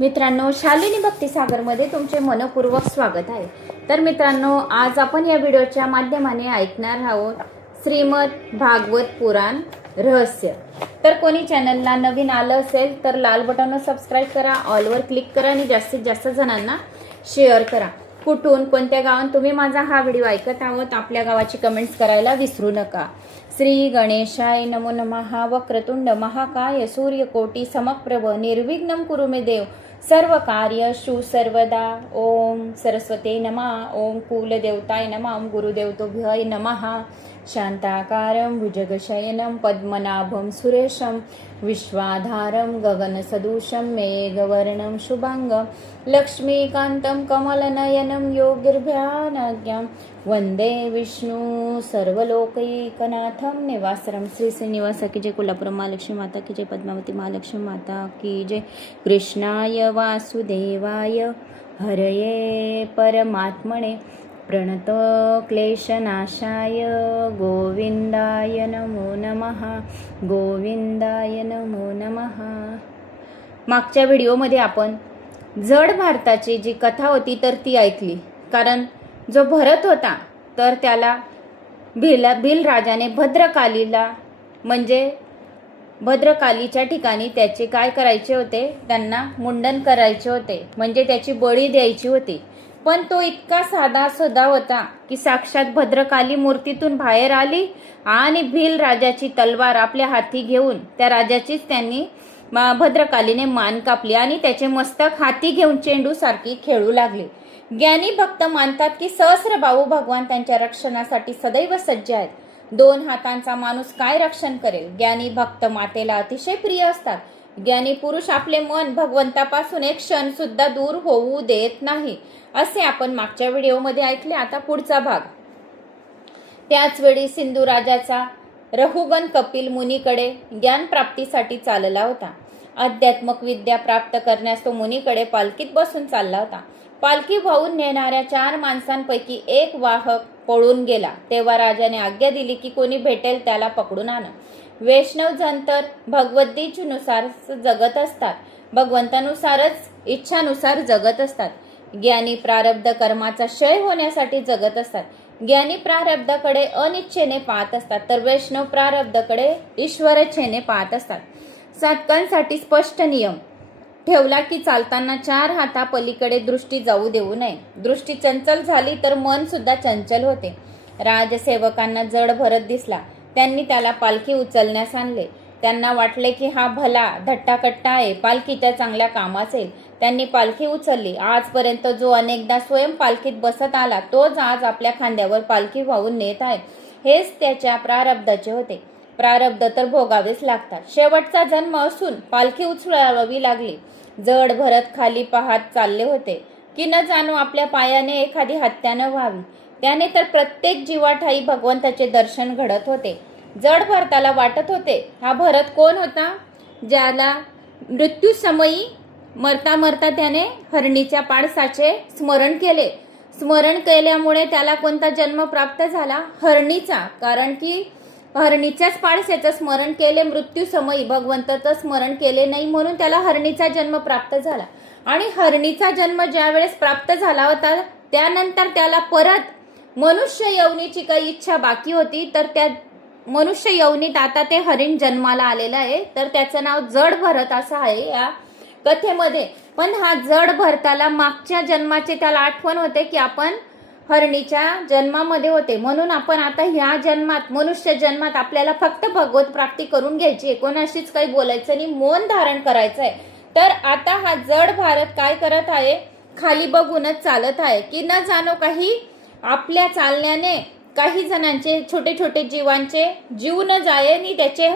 मित्रांनो, शालिनी भक्तिसागरमध्ये तुमचे मनपूर्वक स्वागत आहे। तर मित्रांनो, आज आपण या व्हिडिओच्या माध्यमाने ऐकणार आहोत श्रीमद भागवत पुराण रहस्य। तर कोणी चॅनलला नवीन आलं असेल तर लाल बटनवर सबस्क्राइब करा, ऑलवर क्लिक करा आणि जास्तीत जास्त जणांना शेअर करा। कुठून कोणत्या गावात तुम्ही माझा हा व्हिडिओ ऐकत आहोत आपल्या गावाची कमेंट्स करायला विसरू नका। श्री गणेशाय नमो नमः। वक्रतुंड महाकाय सूर्यकोटी समप्रभ निर्विघ्नं कुरु मे देव सर्व कार्येषु सर्वदा। ओम सरस्वते नमः। ओम कुलदेवताय नमः। ओम गुरुदेवतोभ्यो नमः। शांताकारं भुजगशयनं पद्मनाभं सुरेशं विश्वाधारं गगनसदृशं मेघवर्णं शुभांगं लक्ष्मीकान्तं कमलनयनं योगिर्भ्यानज्ञं वंदे विष्णु सर्वलोकैकनाथं निवासरं। श्री श्रीनिवास की जय, कोल्हापुर महालक्ष्मी माता की जय, पद्मावती महालक्ष्मी माता की जय। कृष्णाय वासुदेवाय हरये परमात्मने प्रणत क्लेशनाशाय गोविंदाय नमो नमः। गोविंदाय नमो नमः। मागच्या व्हिडिओमध्ये आपण जड भारताची जी कथा होती तर ती ऐकली। कारण जो भरत होता तर त्याला भील राजाने भद्रकालीला म्हणजे भद्रकालीच्या ठिकाणी त्याचे काय करायचे होते, त्यांना मुंडन करायचे होते, म्हणजे त्याची बळी द्यायची होती। पण तो इतका साधा सुधा होता की साक्षात भद्रकाली मूर्तीतून बाहेर आली आणि भील राजाची तलवार आपल्या हाती घेऊन त्या राजाचीच त्यांनी भद्रकालीने मान कापली आणि त्याचे मस्तक हाती घेऊन चेंडू सारखी खेळू लागले। ज्ञानी भक्त मानतात की सहस्रबाहू भगवान त्यांच्या रक्षणासाठी सदैव सज्ज आहेत। दोन हातांचा माणूस काय रक्षण करेल। ज्ञानी भक्त मातेला अतिशय प्रिय असतात। ज्ञानी पुरुष आपले मन भगवंतापासून एक क्षण सुद्धा दूर होऊ देत नाही, असे आपण मागच्या व्हिडिओमध्ये ऐकले। आता पुढचा भाग। त्याच वेळी सिंधू राजाचा रहुगण कपिल मुनीकडे ज्ञान प्राप्तीसाठी चालला होता। अध्यात्मक विद्या प्राप्त करण्यास तो मुनीकडे पालखीत बसून चालला होता। पालखी वाहून नेणाऱ्या 4 माणसांपैकी एक वाहक पळून गेला। तेव्हा राजाने आज्ञा दिली की कोणी भेटेल त्याला पकडून आणा। वैष्णव जन तर भगवद्गीतेनुसार जगत असतात, भगवंतानुसारच इच्छानुसार जगत असतात। ज्ञानी प्रारब्ध कर्माचा क्षय होण्यासाठी जगत असतात। ज्ञानी प्रारब्धाकडे अनिच्छेने पाहत असतात, तर वैष्णव प्रारब्धाकडे ईश्वरेच्छेने पाहत असतात। साधकांसाठी स्पष्ट नियम ठेवला की चालताना 4 हातापलीकडे दृष्टी जाऊ देऊ नये। दृष्टी चंचल झाली तर मन सुद्धा चंचल होते। राजसेवकांना जड भरत दिसला, त्यांनी त्याला पालखी उचलण्यास आणले। त्यांना वाटले की हा भला धट्टाकट्टा आहे, पालखीच्या चांगल्या कामास येईल। त्यांनी पालखी उचलली। आजपर्यंत जो अनेकदा स्वयं पालखीत बसत आला तोच आज आपल्या खांद्यावर पालखी वाहून नेत आहे। हेच त्याच्या प्रारब्धाचे होते। प्रारब्ध तर भोगावेच लागतात। शेवटचा जन्म असून पालखी उचलावी लागली। जड भरत खाली पाहत चालले होते की न जाणो आपल्या पायाने एखादी हत्या न व्हावी। त्याने तर प्रत्येक जीवाठाई भगवंताचे दर्शन घडत होते। जड भरताला वाटत होते हा भरत कोण होता, ज्याला मृत्यू समयी मरता मरता त्याने हरणीच्या पाडसाचे स्मरण केले। स्मरण केल्यामुळे त्याला कोणता जन्म प्राप्त झाला, हरणीचा। कारण की हरणीच्याच पाडसाचं स्मरण केले, मृत्यू समयी भगवंताचं स्मरण केले नाही, म्हणून त्याला हरणीचा जन्म प्राप्त झाला। आणि हरणीचा जन्म ज्या वेळेस प्राप्त झाला होता त्यानंतर त्याला परत मनुष्य यवनीची काही इच्छा बाकी होती, तर त्या मनुष्य यवनीत आता ते हरिण जन्माला आलेलं आहे। तर त्याचं नाव जड भरत असं आहे या कथेमध्ये। पण हा जड भरताला मागच्या जन्माचे त्याला आठवण होते की आपण हरणीच्या जन्मामध्ये होते, म्हणून आपण आता ह्या जन्मात मनुष्य जन्मात आपल्याला फक्त भगवत प्राप्ती करून घ्यायची आहे, कोणाशीच काही बोलायचं नाही, मौन धारण करायचं आहे। तर आता हा जड भारत काय करत आहे, खाली बघूनच चालत आहे की न जाणो काही आपल्या चालण्याने काही जणांचे छोटे छोटे जीवांचे जीव न जाये आणि त्याचे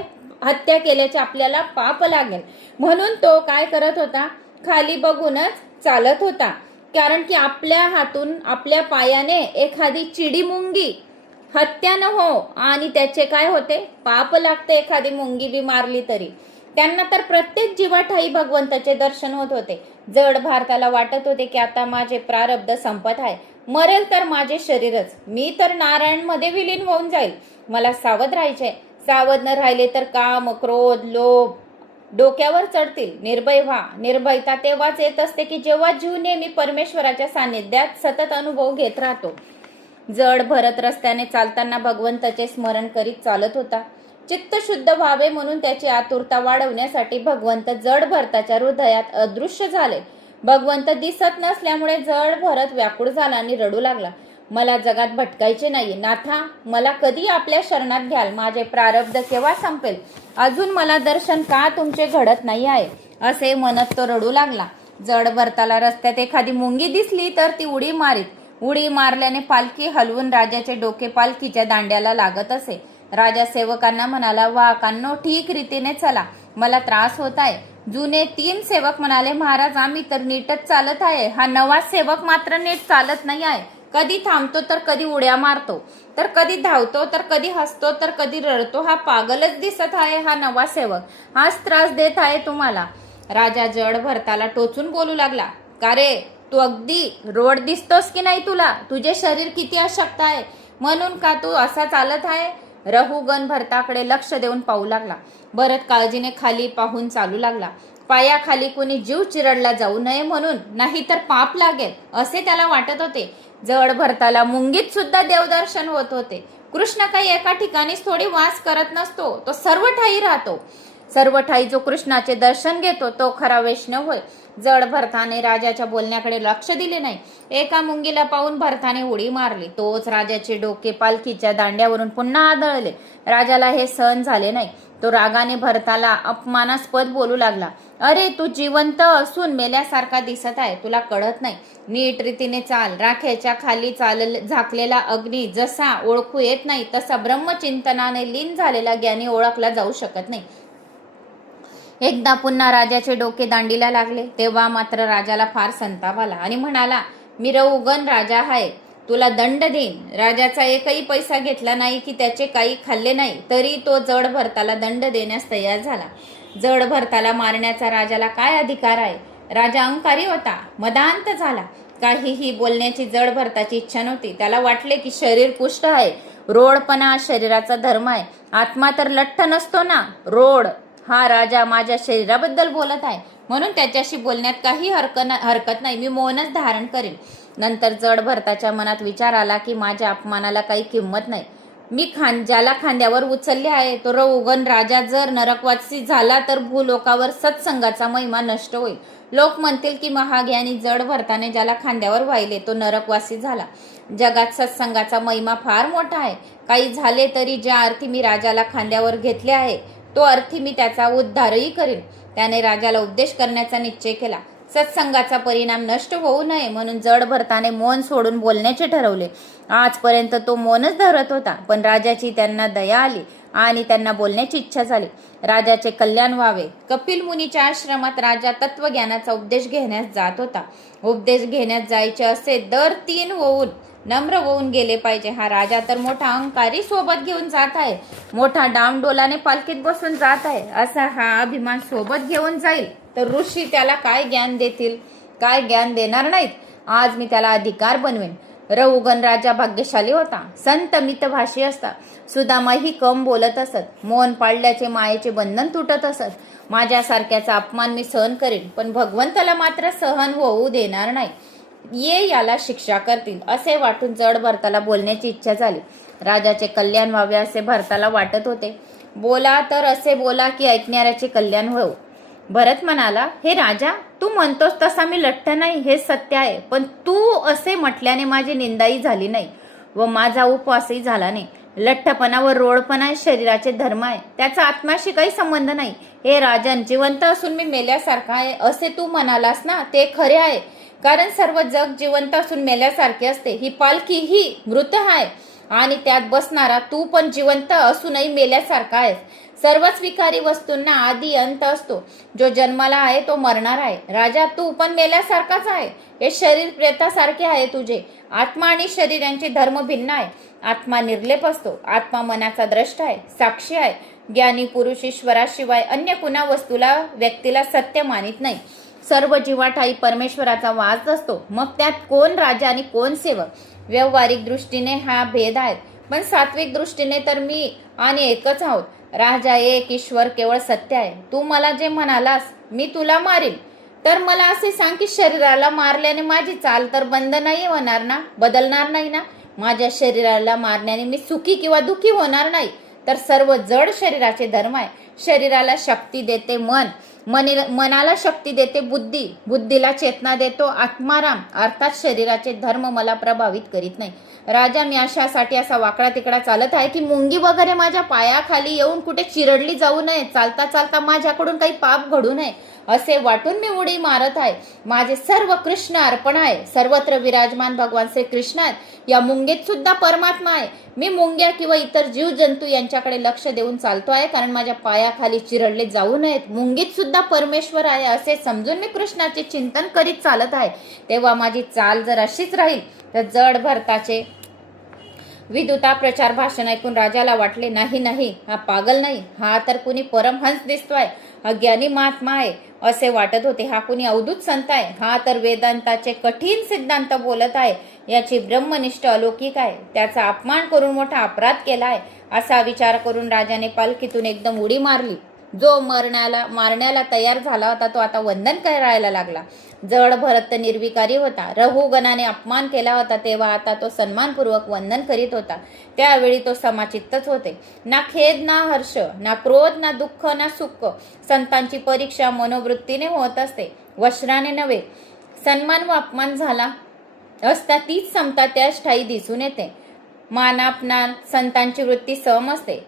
हत्या केल्याचे आपल्याला पाप लागेल, म्हणून तो काय करत होता, खाली बघूनच चालत होता। कारण की आपल्या हातून आपल्या पायाने एखादी चिडी मुंगी हत्या न हो आणि त्याचे काय होते, पाप लागते। एखादी मुंगी बी मारली तरी त्यांना तर प्रत्येक जीवाठाई भगवंताचे दर्शन होत होते। जड भारताला वाटत होते की आता माझे प्रारब्ध संपत आहे, मरेल तर माझे शरीरच, मी तर नारायण मध्ये विलीन होऊन जाईल। मला सावध राहायचे, सावध न राहिले तर काम क्रोध लोभ डोक्यावर चढतील. निर्भय व्हा. निर्भयता तेव्हाच येत असते की जेव्हा जीव नेहमी परमेश्वराच्या सानिध्यात सतत अनुभव घेत राहतो. जड भरत रस्त्याने चालताना भगवंताचे स्मरण करीत चालत होता. चित्त शुद्ध व्हावे म्हणून त्याची आतुरता वाढवण्यासाठी भगवंत जड भरताच्या हृदयात अदृश्य झाले. भगवंत दिसत नसल्यामुळे जड भरत व्याकुळ झाला आणि रडू लागला. मला जगात भटकायचे नाही. नाथा, मला कधी आपल्या शरणात घ्याल? माझे प्रारब्ध केव्हा संपेल? अजून मला दर्शन का तुमचे घडत नाही आहे? असे म्हणत तो रडू लागला. जड भरताला रस्त्यात एखादी मुंगी दिसली तर ती उडी मारीत. उडी मारल्याने पालखी हलवून राजाचे डोके पालखीच्या दांड्याला लागत असे. राजा सेवकांना म्हणाला, वाहकांनो, ठीक रीतीने चला, मला त्रास होत आहे. जुने 3 सेवक म्हणाले, महाराज, आम्ही तर नीटच चालत आहे. हा नवा सेवक मात्र नीट चालत नाही आहे. कधी थांबतो तर कधी उड्या मारतो, तर कधी धावतो, तर कधी हसतो, तर कधी रडतो. हा पागलच दिसत आहे. हा नवा सेवक हाच त्रास देत आहे तुम्हाला. राजा जड भरताला टोचून बोलू लागला, का रे, तू अगदी रोड दिसतोस की नाही? तुला तुझे शरीर किती अशक्त आहे म्हणून का तू असा चालत आहे? रहुगण भरताकडे लक्ष देऊन पाहू लागला. भरत काळजीने खाली पाहून चालू लागला. पायाखाली कुणी जीव चिरडला जाऊ नये म्हणून, नाही तर पाप लागेल असे त्याला वाटत होते. जड भरताला मुंगीत सुद्धा देवदर्शन होत होते. कृष्ण काही एका ठिकाणीच थोडी वास करत नसतो, तो सर्व ठाई राहतो. सर्व ठाई जो कृष्णाचे दर्शन घेतो तो खरा वैष्णव होय. जड भरताने राजाच्या बोलण्याकडे लक्ष दिले नाही. एका मुंगीला पाहून भरताने उडी मारली. तोच राजाचे डोके पालखीच्या दांड्यावरून पुन्हा आदळले. राजाला हे सहन झाले नाही. तो रागाने भरताला अपमानास्पद बोलू लागला, अरे, तू जिवंत असून मेल्यासारखा दिसत आहे. तुला कळत नाही. नीट रीतीने चाल. राखेच्या खाली झाकलेला अग्नी जसा ओळखू येत नाही तसा ब्रह्मचिंतनाने लीन झालेला ज्ञानी ओळखला जाऊ शकत नाही. एकदा पुन्हा राजाचे डोके दांडीला लागले. तेव्हा मात्र राजाला फार संताप आला आणि म्हणाला, मी रहुगण राजा आहे, तुला दंड देईन. राजाचा एकही पैसा घेतला नाही की त्याचे काही खाल्ले नाही, तरी तो जड भरताला दंड देण्यास तयार झाला. जड भरताला मारण्याचा राजाला काय अधिकार आहे? राजा अहंकारी होता, मदांत झाला. काहीही बोलण्याची जड भरताची इच्छा नव्हती. त्याला वाटले की शरीर पुष्ट आहे, रोडपणा शरीराचा धर्म आहे. आत्मा तर लठ्ठ नसतो ना. रोड हा राजा माझ्या शरीराबद्दल बोलत आहे म्हणून त्याच्याशी बोलण्यात काही हरकत नाही. मी मौनच धारण करेन. नंतर जड भरताच्या मनात विचार आला की माझ्या अपमानाला काही किंमत नाही. मी ज्याला खांद्यावर उचलले आहे तो रहुगण राजा जर नरकवासी झाला तर भूलोकावर सत्संगाचा महिमा नष्ट होईल. लोक म्हणतील की महाज्ञानी जड भरताने ज्याला खांद्यावर वाहिले तो नरकवासी झाला. जगात सत्संगाचा महिमा फार मोठा आहे. काही झाले तरी ज्या अर्थी मी राजाला खांद्यावर घेतले आहे तो अर्थी मी त्याचा उद्धारही करीन. त्याने राजाला उपदेश करण्याचा निश्चय केला. सत्संगाचा परिणाम नष्ट होऊ नये म्हणून जड भरताने मौन सोडून बोलण्याचे ठरवले. आजपर्यंत तो मौनच धरत होता, पण राजाची त्यांना दया आली आणि त्यांना बोलण्याची इच्छा झाली. राजाचे कल्याण व्हावे. कपिल मुनीच्या आश्रमात राजा तत्वज्ञानाचा उपदेश घेण्यास जात होता. उपदेश घेण्यास जायचे असे दर 3 होऊन नम्र होऊन गेले पाहिजे. हा राजा तर मोठा अहंकारी सोबत घेऊन जात आहे, मोठा डामडोलाने पालखीत बसून जात आहे. असा हा अभिमान सोबत घेऊन जाईल तर ऋषी त्याला काय ज्ञान देतील? काय ज्ञान देणार नाहीत. आज मी त्याला अधिकार बनवेन. रहुगण राजा भाग्यशाली होता, संत मितभाषी असता. सुदामाही कम बोलत असत. मौन पाळल्याचे मायेचे बंधन तुटत असत. माझ्यासारख्याचा अपमान मी सहन करेन, पण भगवंताला मात्र सहन होऊ देणार नाही. ये याला शिक्षा करतील असे वाटून जड भरताला बोलण्याची इच्छा झाली. राजाचे कल्याण व्हावे असे भरताला वाटत होते. बोला तर असे बोला की ऐकणाऱ्याचे कल्याण होऊ. भरत म्हणाला, हे राजा, तू म्हणतोस तसा मी लठ्ठ नाही हे सत्य आहे, पण तू असे म्हटल्याने माझी निंदाही झाली नाही व माझा उपवासही झाला नाही. लठ्ठपणा व रोडपणा शरीराचे धर्म आहे, त्याचा आत्म्याशी काही संबंध नाही. हे राजन, जिवंत असून मी मेल्यासारखा आहे असे तू म्हणालास ना, ते खरे आहे. कारण सर्व जग जिवंत असून मेल्यासारखे असते. ही पालखी ही मृत आहे आणि त्यात बसणारा तू पण जिवंत असूनही मेल्यासारखा आहेस. सर्वच विकारी वस्तूंना आदी अंत असतो. जो जन्माला आहे तो मरणार आहे. राजा, तू पण मेल्यासारखाच आहे. हे शरीर प्रेतासारखे आहे तुझे. आत्मा आणि शरीर यांचे धर्म भिन्न आहे. आत्मा निर्लेप असतो. आत्मा मनाचा द्रष्ट आहे, साक्षी आहे. ज्ञानी पुरुष ईश्वराशिवाय अन्य कुणा वस्तूला व्यक्तीला सत्य मानित नाही. सर्व जीवाठाई परमेश्वराचा वास असतो. मग त्यात कोण राजा आणि कोण सेवक? व्यावहारिक दृष्टीने हा भेद आहे, पण सात्विक दृष्टीने तर मी आणि एकच आहोत. राजा एक ईश्वर केवळ सत्य आहे. तू मला जे म्हणालास मी तुला मारील, तर मला असे सांग की शरीराला मारल्याने माझी चाल तर बंद नाही होणार ना, बदलणार नाही ना? माझ्या शरीराला मारण्याने मी सुखी किंवा दुखी होणार नाही, तर सर्व जड शरीराचे धर्म आहे. शरीराला शक्ती देते मन, मनाला शक्ती देते बुद्धी, बुद्धीला चेतना देतो आत्माराम. अर्थात शरीराचे धर्म मला प्रभावित करीत नाही. राजा, मी अशासाठी असा वाकडा तिकडा चालत आहे की मुंगी वगैरे माझ्या पायाखाली येऊन कुठे चिरडली जाऊ नये, चालता चालता माझ्याकडून काही पाप घडू नये असे वाटून मी उडी मारत आहे. माझे सर्व कृष्ण अर्पण आहे. सर्वत्र विराजमान भगवान श्री कृष्ण आहेत. या मुंगीत सुद्धा परमात्मा आहे. मी मुंग्या किंवा इतर जीव जंतू यांच्याकडे लक्ष देऊन चालतो आहे, कारण माझ्या पायाखाली चिरडले जाऊ नयेत. मुंगीत सुद्धा परमेश्वर आहे असे समजून मी कृष्णाचे चिंतन करीत चालत आहे. तेव्हा माझी चाल जर अशीच राहील तर जड भरताचे विदुता प्रचार भाषण ऐकून राजाला वाटले, नाही नाही, हा पागल नाही, हा तर कुणी परमहंस दिसतोय, हा ज्ञानी महात्मा आहे असे वाटत होते. हा कुणी अवधूत संत आहे, हा तर वेदांताचे कठीण सिद्धांत बोलत आहे, याची ब्रह्मनिष्ठ अलौकिक आहे, त्याचा अपमान करून मोठा अपराध केला आहे असा विचार करून राजाने पालखीतून एकदम उडी मारली. जो मारण्याला तयार झाला होता तो आता वंदन करायला लागला. जड भरत निर्विकारी होता. रघुगणाने अपमान केला होता तेव्हा आता तो सन्मानपूर्वक वंदन करीत होता. त्यावेळी तो समाचित्तच होते. ना खेद ना हर्ष, ना क्रोध, ना दुःख, ना सुख. संतांची परीक्षा मनोवृत्तीने होत असते, वस्त्राने नव्हे. सन्मान व अपमान झाला असता तीच समता त्याच ठाई दिसून येते. मानापमानात संतांची वृत्ती सम असते.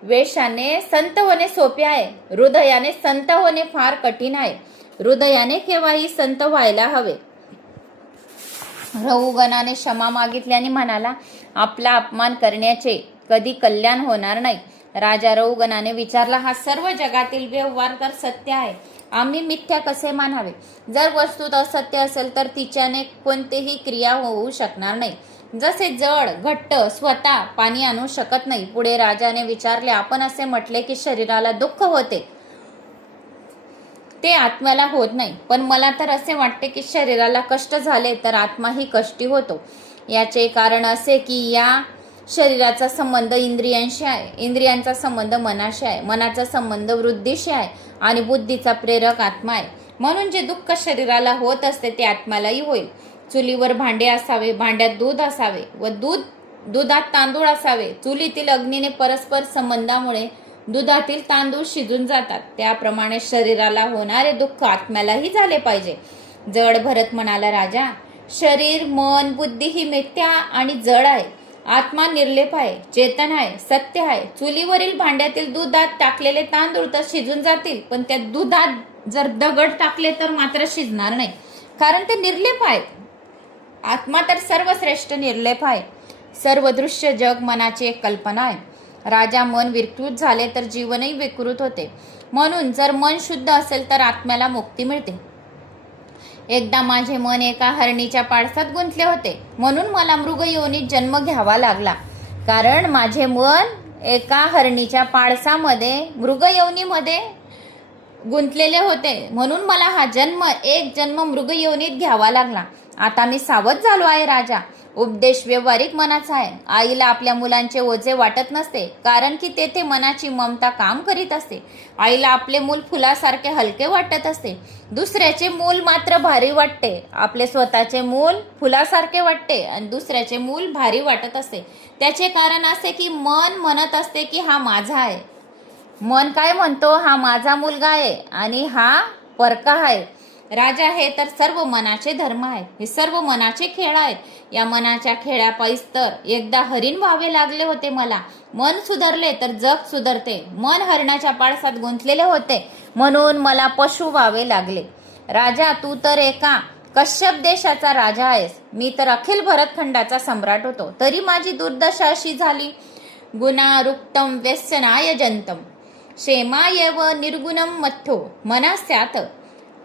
वेशाने संत होणे सोपे आहे, हृदयाने संत होणे फार कठीण आहे. हृदयाने केव्हाही संत व्हायला हवे. रघुगणाने क्षमा मागितल्याने म्हणाला, आपला अपमान करण्याचे कधी कल्याण होणार नाही. राजा रघुगणाने विचारला, हा सर्व जगातील व्यवहार तर सत्य आहे, आम्ही मिथ्या कसे मानावे? जर वस्तुत असत्य असेल तर तिच्याने कोणतीही क्रिया होऊ शकणार नाही. जसे जड घट्ट स्वतः पाणी आणू शकत नाही. पुढे राजाने विचारले, आपण असे म्हटले की शरीराला दुःख होते, ते आत्म्याला होत नाही, पण मला तर असे वाटते की शरीराला कष्ट झाले तर आत्माही कष्टी होतो. याचे कारण असे की या शरीराचा संबंध इंद्रियांशी आहे, इंद्रियांचा संबंध मनाशी आहे, मनाचा संबंध वृद्धीशी आहे आणि बुद्धीचा प्रेरक आत्मा आहे. म्हणून जे दुःख शरीराला होत असते ते आत्म्यालाही होईल. चुलीवर भांडे असावे, भांड्यात दूध असावे व दुधात तांदूळ असावे. चुलीतील अग्नीने परस्पर संबंधामुळे दुधातील तांदूळ शिजून जातात. त्याप्रमाणे शरीराला होणारे दुःख आत्म्यालाही झाले पाहिजे. जड भरत म्हणाला, राजा, शरीर मन बुद्धी ही मिथ्या आणि जड आहे. आत्मा निर्लेप आहे, चेतन आहे, सत्य आहे. चुलीवरील भांड्यातील दुधात टाकलेले तांदूळ तर शिजून जातील, पण त्या दुधात जर दगड टाकले तर मात्र शिजणार नाही, कारण ते निर्लेप आहेत. आत्मा तर सर्वश्रेष्ठ निर्लेप आहे. सर्व दृश्य जग मनाची एक कल्पना आहे. राजा, मन विकृत झाले तर जीवनही विकृत होते. म्हणून जर मन शुद्ध असेल तर आत्म्याला मुक्ती मिळते. एकदा माझे मन एका हरणीच्या पाडसात गुंतले होते, म्हणून मला मृग योनीत जन्म घ्यावा लागला. कारण माझे मन एका हरणीच्या पाडसामध्ये मृग योनीमध्ये गुंतलेले होते, म्हणून मला हा एक जन्म मृग योनीत घ्यावा लागला. आता मी सावध झालो आहे राजा. उपदेश व्यवहारिक मनाचा आहे. आईला आपल्या मुलांचे ओझे वाटत नसते, कारण की तेथे मनाची ममता काम करीत असते. आईला आपले मूल फुलासारखे हलके वाटत असते, दुसऱ्याचे मूल मात्र भारी वाटते. आपले स्वतःचे मूल फुलासारखे वाटते आणि दुसऱ्याचे मूल भारी वाटत असते. त्याचे कारण असे की मन म्हणत असते की हा माझा आहे. मन काय म्हणतो? हा माझा मुलगा आहे आणि हा परका आहे. राजा, हे तर सर्व मनाचे धर्म आहेत, हे सर्व मनाचे खेळ आहेत. या मनाच्या खेळापायीच तर एकदा हरिण व्हावे लागले होते मला. मन सुधारले तर जग सुधारते. मन हरणाच्या पाडसात गुंतलेले होते, म्हणून मला पशु व्हावे लागले. राजा, तू तर एका कश्यप देशाचा राजा आहेस, मी तर अखिल भरतखंडाचा सम्राट होतो, तरी माझी दुर्दशा अशी झाली. गुणारुक्तम व्यसनाय जंतम क्षेमाय व निर्गुणम मथ्थो मनास्यात.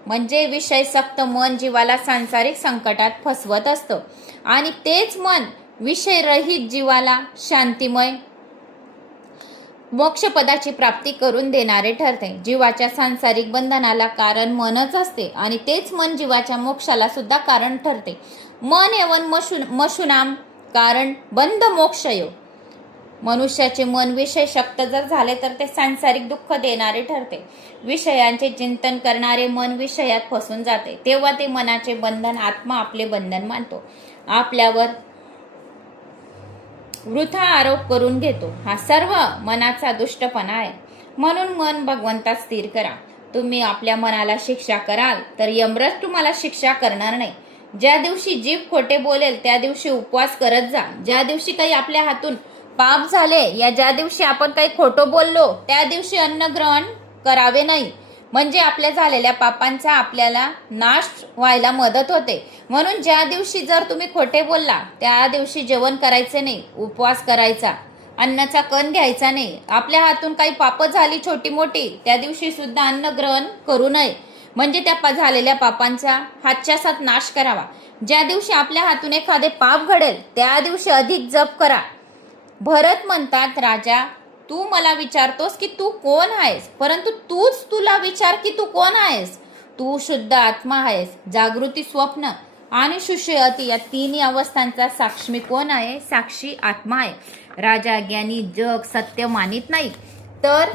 म्हणजे विषयसक्त मन जीवाला सांसारिक संकटात फसवत असतं आणि तेच मन विषयरहित जीवाला शांतिमय मोक्षपदाची प्राप्ती करून देणारे ठरते. जीवाच्या सांसारिक बंधनाला कारण मनच असते आणि तेच मन जीवाच्या मोक्षाला सुद्धा कारण ठरते. मन एवं मशुनाम कारण बंध मोक्षयो. मनुष्याचे मन विषय शक्त जर झाले तर ते सांसारिक दुःख देणारे ठरते. विषयांचे चिंतन करणारे मन विषयात फसून जाते. तेव्हा ते मनाचे बंधन आत्मा आपले बंधन मानतो, आपल्यावर वृथा आरोप करून घेतो. हा सर्व मनाचा दुष्टपणा आहे. म्हणून मन भगवंतात स्थिर करा. तुम्ही आपल्या मनाला शिक्षा कराल तर यमराज तुम्हाला शिक्षा करणार नाही. ज्या दिवशी जीभ खोटे बोलेल त्या दिवशी उपवास करत जा. ज्या दिवशी काही आपल्या हातून पाप झाले, या ज्या दिवशी आपण काही खोटं बोललो त्या दिवशी अन्न ग्रहण करावे नाही. म्हणजे आपल्या झालेल्या पापांचा आपल्याला नाश व्हायला मदत होते. म्हणून ज्या दिवशी जर तुम्ही खोटे बोलला त्या दिवशी जेवण करायचे नाही, उपवास करायचा, अन्नाचा कण घ्यायचा नाही. आपल्या हातून काही पाप झाली छोटी मोठी त्या दिवशी सुद्धा अन्न ग्रहण करू नये. म्हणजे त्या झालेल्या पापांचा हातच्या साथ नाश करावा. ज्या दिवशी आपल्या हातून एखादे पाप घडेल त्या दिवशी अधिक जप करा. भरत म्हणतात, राजा तू मला विचारतोस की तू कोण आहेस, परंतु तूच तुला विचार की तू कोण आहेस. तू शुद्ध आत्मा आहेस. जागृती, स्वप्न आणि सुषुप्ती या तिन्ही अवस्थांचा साक्षी कोण आहे? साक्षी आत्मा आहे. राजा, ज्ञानी जग सत्य मानित नाही, तर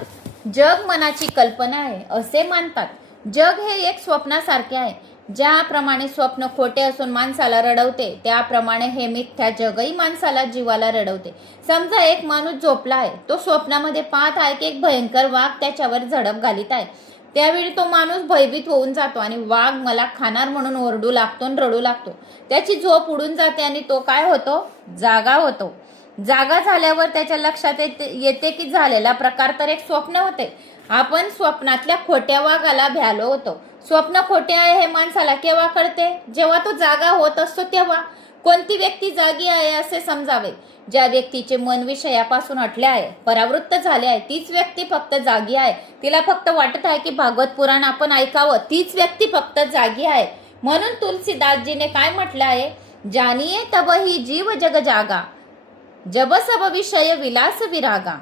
जग मनाची कल्पना आहे असे मानतात. जग हे एक स्वप्नासारखे आहे. ज्याप्रमाणे स्वप्न खोटे असून माणसाला रडवते, त्याप्रमाणे हे मिथ्या जगही माणसाला जीवाला रडवते. समजा एक माणूस झोपला आहे. तो स्वप्नामध्ये पाहत आहे की एक भयंकर वाघ त्याच्यावर झडप घालीत आहे. त्यावेळी तो माणूस भयभीत होऊन जातो आणि वाघ मला खाणार म्हणून ओरडू लागतो आणि रडू लागतो. त्याची झोप उडून जाते आणि तो काय होतो? जागा होतो. जागा झाल्यावर त्याच्या लक्षात येते की झालेला प्रकार तर एक स्वप्न होते. आपण स्वप्नातल्या खोट्या वाघाला भ्यालो होतो. स्वप्न खोटे आहे हे माणसाला केव्हा कळते? जेव्हा तो जागा होत असतो तेव्हा. कोणती व्यक्ती जागी आहे असे समजावे? ज्या व्यक्तीचे मन विषयापासून हटले आहे, परावृत्त झाले आहे, तीच व्यक्ती फक्त जागी आहे. तिला फक्त वाटत आहे की भागवत पुराण आपण ऐकावं, तीच व्यक्ती फक्त जागी आहे. म्हणून तुलसीदासजीने काय म्हटलं आहे? जानिये तब ही जीव जग जागा, जब सब विषय विलास विरागा.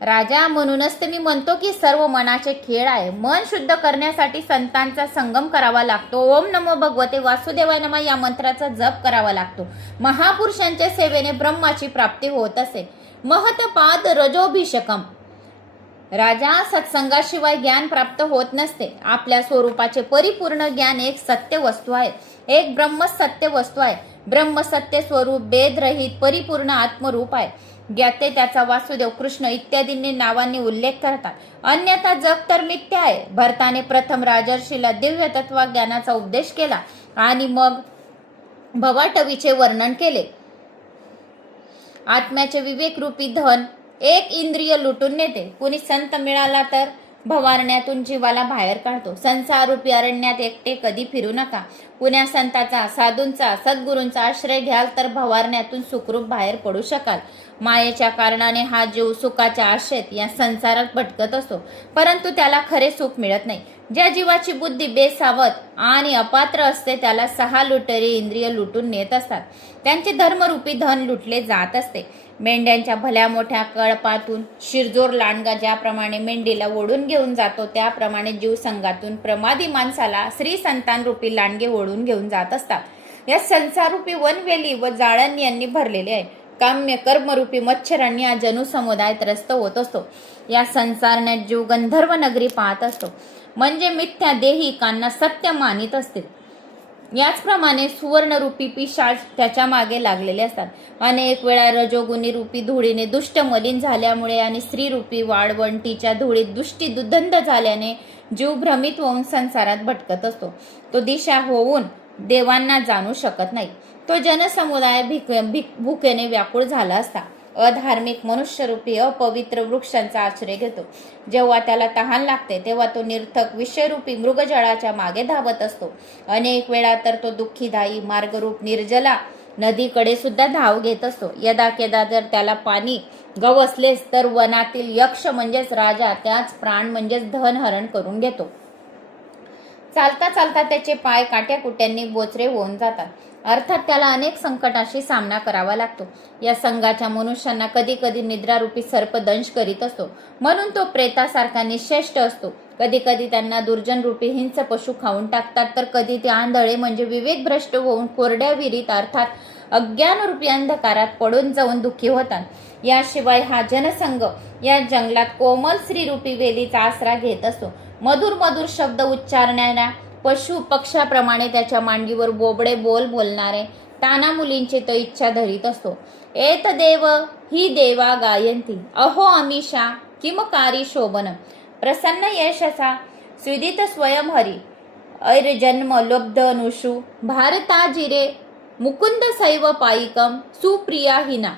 राजा, म्हणूनच तर मी म्हणतो की सर्व मनाचे खेळ आहे. मन शुद्ध करण्यासाठी संतांचा संगम करावा लागतो. ओम नमो भगवते वासुदेवाय नमः या मंत्राचा जप करावा लागतो. महापुरुषांच्या सेवेने ब्रह्माची प्राप्ती होत असे. महतपाद रजोभिषकम. राजा, सत्संगाशिवाय ज्ञान प्राप्त होत नसते. आपल्या स्वरूपाचे परिपूर्ण ज्ञान एक सत्य वस्तू आहे, एक ब्रह्म सत्य वस्तू आहे. ब्रह्म सत्य स्वरूप भेदरहित परिपूर्ण आत्मरूप आहे. ज्ञाते त्याचा वासुदेव, कृष्ण इत्यादींनी नावांनी उल्लेख करतात. अन्यथा जग तर मिथ्या आहे. भरताने प्रथम राजर्षीला दिव्य तत्वज्ञानाचा उपदेश केला आणि मग भवाटवीचे वर्णन केले. आत्म्याचे विवेक रूपी धन एक इंद्रिय लुटून नेते. कुणी संत मिळाला तर भवारण्यातून जीवाला बाहेर काढतो. संसारूपी अरण्यात एकटे कधी फिरू नका. कुण्या संताचा, साधूंचा, सद्गुरूंचा आश्रय घ्याल तर भवारण्यातून सुखरूप बाहेर पडू शकाल. मायेच्या कारणाने हा जीव सुखाच्या आशेत या संसारात भटकत असतो, परंतु त्याला खरे सुख मिळत नाही. ज्या जीवाची बुद्धी बेसावत आणि अपात्र असते त्याला 6 लुटेरी इंद्रिय लुटून नेत असतात. त्यांचे धर्मरूपी धन लुटले जात असते. मेंढ्यांच्या भल्या मोठ्या कळपातून शिरजोर लांडगा ज्याप्रमाणे मेंढीला ओढून घेऊन जातो, त्याप्रमाणे जीव संघातून प्रमादी माणसाला श्री संतानरूपी लांडगे ओढून घेऊन जात असतात. या संसारूपी वनवेली व जाळण यांनी भरलेले आहे. काम्य कर्मरूपी मच्छरांनी हा जनु समुदाय त्रस्त होत असतो. या संसारण्यात जीव गंधर्व नगरी पाहत असतो, म्हणजे मिथ्या देही कांना सत्य मानित असतील. याचप्रमाणे सुवर्णरूपी पिशाच त्याच्या मागे लागलेले असतात. अनेक वेळा रजोगुणी रूपी धुळीने दुष्ट मलिन झाल्यामुळे आणि स्त्रीरूपी वाळवंटीच्या धुळीत दुष्टी दुर्गंध झाल्याने जीव भ्रमित होऊन संसारात भटकत असतो. तो दिशा होऊन देवांना जाणू शकत नाही. तो जनसमुदाय भुकेने व्याकुळ झाला असता अधार्मिक मनुष्यरूपी अपवित्र वृक्षांचा आश्रय घेतो. जेव्हा त्याला तहान लागते तेव्हा तो निर्थक विषयरूपी मृगजळाच्या मागे धावत असतो. अनेक वेळा तर तो दुःखीदायी मार्गरूप निर्जला नदीकडे सुद्धा धाव घेत असतो. यदा केदा जर त्याला पाणी गवसलेस तर वनातील यक्ष म्हणजेच राजा त्याच प्राण म्हणजेच धन हरण करून घेतो. चालता चालता त्याचे पाय काट्याकुट्यांनी बोचरे होऊन जातात. अर्थात त्याला अनेक संकटाशी सामना करावा लागतो. या संघाच्या मनुष्यांना कधी कधी निद्रारूपी सर्प दंश करीत असतो, म्हणून तो प्रेतासारखा निश्चेष्ट असतो. कधी कधी त्यांना दुर्जन रूपी हिंस पशु खाऊन टाकतात, तर कधी ते आंधळे म्हणजे विवेक भ्रष्ट होऊन कोरड्या विहिरीत अर्थात अज्ञानरूपी अंधकारात पडून जाऊन दुःखी होतात. याशिवाय हा जनसंघ या जंगलात कोमल स्त्रीरूपी वेलीचा आसरा घेत असतो. मधुर मधुर शब्द उच्चारणाऱ्या पशु पक्षाप्रमाणे त्याच्या मांडीवर बोबडे बोल बोलणारे ताना मुलींची तो इच्छा धरीत असतो. एत देव ही देवा गायंती अहो अमिषा किमकारी शोभन प्रसन्न यशसा स्विदित स्वयं हरी ऐर्जन्म लब्ध नुषु भारताजिरे मुकुंद सैव पायिकम सुप्रिया हिना.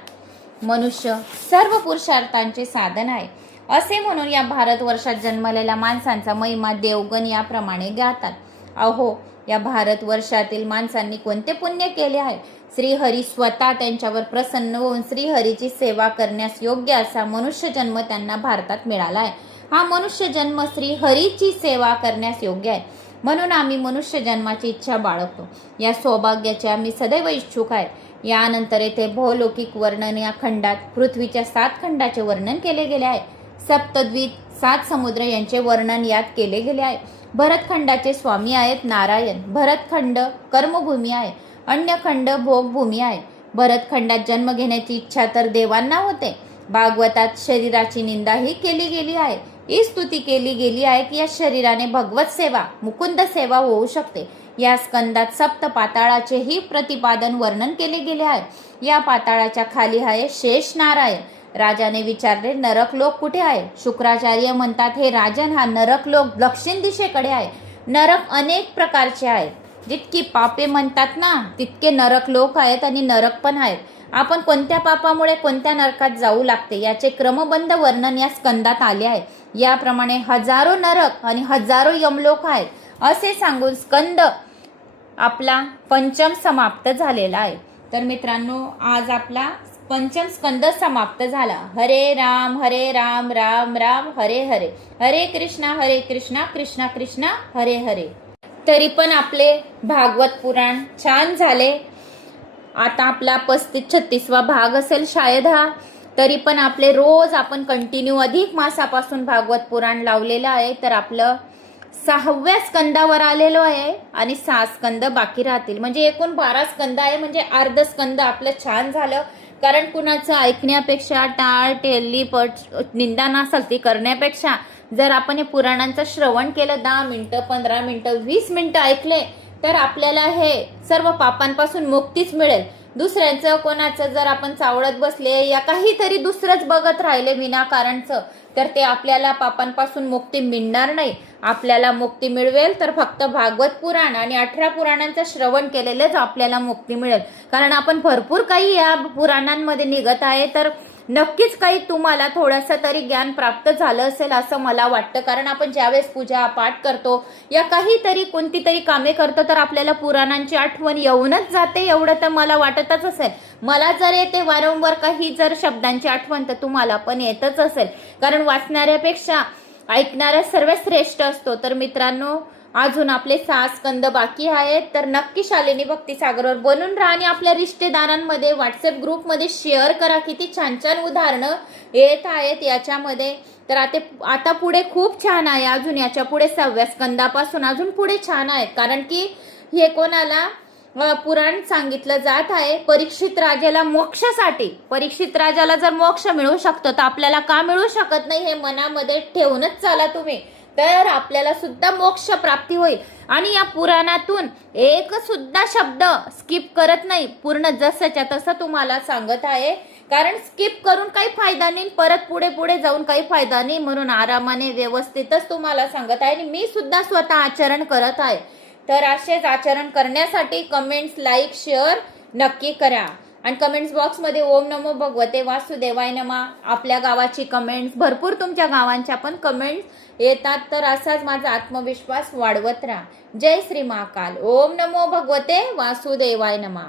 मनुष्य सर्व पुरुषार्थांचे साधन आहे असे म्हणून या भारतवर्षात जन्मलेल्या माणसांचा महिमा देवगण याप्रमाणे गातात. अहो या भारतवर्षातील माणसांनी कोणते पुण्य केले आहे. श्रीहरी स्वतः त्यांच्यावर प्रसन्न होऊन श्रीहरीची सेवा करण्यास योग्य असा मनुष्य जन्म त्यांना भारतात मिळाला आहे. हा मनुष्य जन्म श्रीहरीची सेवा करण्यास योग्य आहे म्हणून आम्ही मनुष्य जन्माची इच्छा बाळगतो. या सौभाग्याचे आम्ही सदैव इच्छुक आहे. यानंतर येथे भौलौकिक वर्णन या खंडात पृथ्वीच्या 7 खंडाचे वर्णन केले गेले आहे. सप्तद्वीप 7 समुद्र यांचे वर्णन यात केले गेले आहे. भरतखंडाचे स्वामी आहेत नारायण. भरतखंड कर्मभूमी आहे. अन्य खंड भोगभूमी आहे. भरतखंडात जन्म घेण्याची इच्छा तर देवांना होते. भागवतात शरीराची निंदाही केली गेली आहे. ही स्तुती केली गेली आहे की या शरीराने भगवत सेवा मुकुंद सेवा होऊ शकते. या स्कंदात सप्त पाताळाचेही प्रतिपादन वर्णन केले गेले आहे. या पाताळाच्या खाली आहे शेष नारायण. राजाने विचारले नरक लोक कुठे आहे. शुक्राचार्य म्हणतात हे राजन हा नरक लोक दक्षिण दिशेकडे आहे. नरक अनेक प्रकारचे आहेत. जितकी पापे म्हणतात ना तितके नरक लोक आहेत आणि नरक पण आहेत. आपण कोणत्या पापामुळे कोणत्या नरकात जाऊ लागते याचे क्रमबद्ध वर्णन या स्कंदात आले आहे. याप्रमाणे हजारो नरक आणि हजारो यमलोक आहेत असे सांगून स्कंद आपला पंचम समाप्त झालेला आहे. तर मित्रांनो आज आपला पंचम स्कंद समाप्त झाला. हरे राम राम राम हरे हरे हरे कृष्णा कृष्णा कृष्णा हरे हरे. तरी पण आपले भागवत पुराण छान झाले. आता आपला 35-36वा भाग असेल शायद हा. तरी पण आपले रोज आपण कंटिन्यू अधिक मासापासून भागवत पुराण लावलेलं आहे. तर आपलं 6व्या स्कंदावर आलेलो आहे आणि 6 स्कंद बाकी राहतील. म्हणजे एकूण 12 स्कंद आहे. म्हणजे अर्ध स्कंद आपलं छान झालं. कारण कुणाचं ऐकण्यापेक्षा टाळ टेली निंदा नासलती करण्यापेक्षा जर आपण हे पुराणांचं श्रवण केलं 10 मिनिटं 15 मिनिटं 20 मिनिटं ऐकले तर आपल्याला हे सर्व पापांपासून मुक्तीच मिळेल. दुसऱ्यांचं कोणाचं जर आपण चावळत बसले या काहीतरी दुसरंच बघत राहिले विनाकारणचं तर ते आपल्याला पापांपासून मुक्ती मिळणार नाही. आपल्याला मुक्ती मिळवेल तर फक्त भागवत पुराण आणि 18 पुराणांचं श्रवण केलेलेच आपल्याला मुक्ती मिळेल. कारण आपण भरपूर काही या पुराणांमध्ये निघत आहे तर नक्कीच काही तुम्हाला थोडंसं तरी ज्ञान प्राप्त झालं असेल असं मला वाटतं. कारण आपण ज्यावेळेस पूजा पाठ करतो या काहीतरी कोणती तरी कामे करतो तर आपल्याला पुराणांची आठवण येऊनच जाते एवढं तर मला वाटतच असेल. मला जर येते वारंवार काही जर शब्दांची आठवण तर तुम्हाला पण येतच असेल. कारण वाचणाऱ्यापेक्षा ऐकणारा सर्वात श्रेष्ठ असतो. तर मित्रांनो अजून आपले 6 स्कंद बाकी आहेत. तर नक्की शालिनी भक्ती सागरवर बनून राहा आणि आपल्या रिश्तेदारांमध्ये व्हॉट्सअप ग्रुपमध्ये शेअर करा. किती छान छान उदाहरणं येत आहेत याच्यामध्ये. तर आता पुढे खूप छान आहे. अजून याच्या पुढे 6व्या स्कंदापासून अजून पुढे छान आहेत. कारण की हे कोणाला पुराण सांगितलं जात आहे परीक्षित राजाला मोक्षासाठी. परीक्षित राजाला जर मोक्ष मिळू शकतो तर आपल्याला का मिळू शकत नाही हे मनामध्ये ठेवूनच चाला तुम्ही. तर आपल्याला सुद्धा मोक्ष प्राप्ती होईल. आणि या पुराणातून एक सुद्धा शब्द स्किप करत नाही. पूर्ण जसंच्या तसं तुम्हाला सांगत आहे. कारण स्किप करून काही फायदा नाही. परत पुढे पुढे जाऊन काही फायदा नाही. म्हणून आरामाने व्यवस्थितच तुम्हाला सांगत आहे. आणि मी सुद्धा स्वतः आचरण करत आहे. तर असेच आचरण करण्यासाठी कमेंट्स लाईक शेअर नक्की करा. आणि कमेंट्स बॉक्समध्ये ओम नमो भगवते वासुदेवाय नमः आपल्या गावाची कमेंट्स भरपूर तुमच्या गावांच्या पण कमेंट्स येतात. तर असाच माझा आत्मविश्वास वाढवत राहा. जय श्री महाकाल. ओम नमो भगवते वासुदेवाय नमः.